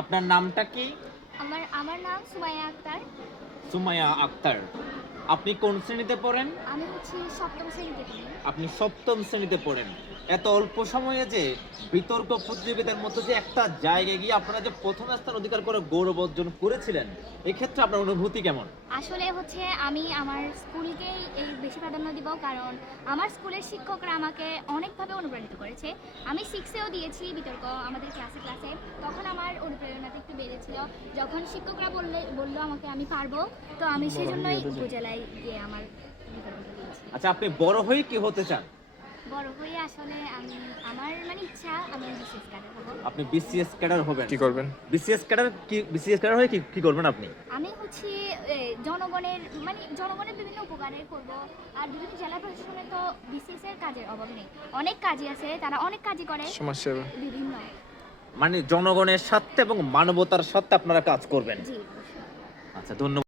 আপনার নামটা কি? আমার নাম সুমাইয়া আক্তার। সুমাইয়া আক্তার। আপনি কোন শ্রেণীতে পড়েন? আমি হচ্ছে ৭ম শ্রেণীতে পড়ি। আপনি ৭ম শ্রেণীতে পড়েন। এত অল্প সময়ে যে বিতর্ক প্রতিযোগিতার মধ্যে যে একটা জায়গায় গিয়ে আপনারা যে ১ম স্থান অধিকার করে গৌরব অর্জন করেছিলেন, এক্ষেত্রে আপনার অনুভূতি কেমন? আসলে হচ্ছে আমি আমার স্কুলকেই এই বেশি প্রাধান্য দিব, কারণ আমার স্কুলের শিক্ষকরা আমাকে অনেকভাবে অনুপ্রাণিত করেছে। আমি 6 এও দিয়েছি বিতর্ক আমাদের ক্লাসে। তখন আমার অনুপ্রেরণাটা একটু বেড়েছিল। যখন শিক্ষকরা বলল আমাকে আমি পারবো, তো আমি সেজন্যই উপজেলায় গিয়ে আমার বিতর্কটা দিয়েছি। আচ্ছা, আপনি বড় হয়ে কি হতে চান? বড় হয়ে আসলে আমার ইচ্ছা আমি বিশেষ ক্যাডার হব। আপনি বিসিএস ক্যাডার হবেন। কি করবেন? বিসিএস ক্যাডার হয়ে কি করবেন আপনি? আমি হচ্ছে জনগণের বিভিন্ন উপকারে করব। আর বিভিন্ন জেলা প্রশাসনে তো বিসিএস এর কাজের অভাব নেই, অনেক কাজই আছে, তারা অনেক কাজই করে সমাজসেবা। বিভিন্ন। মানে জনগণের স্বার্থে এবং মানবতার স্বার্থে আপনারা কাজ করবেন। জি। আচ্ছা, ধন্যবাদ।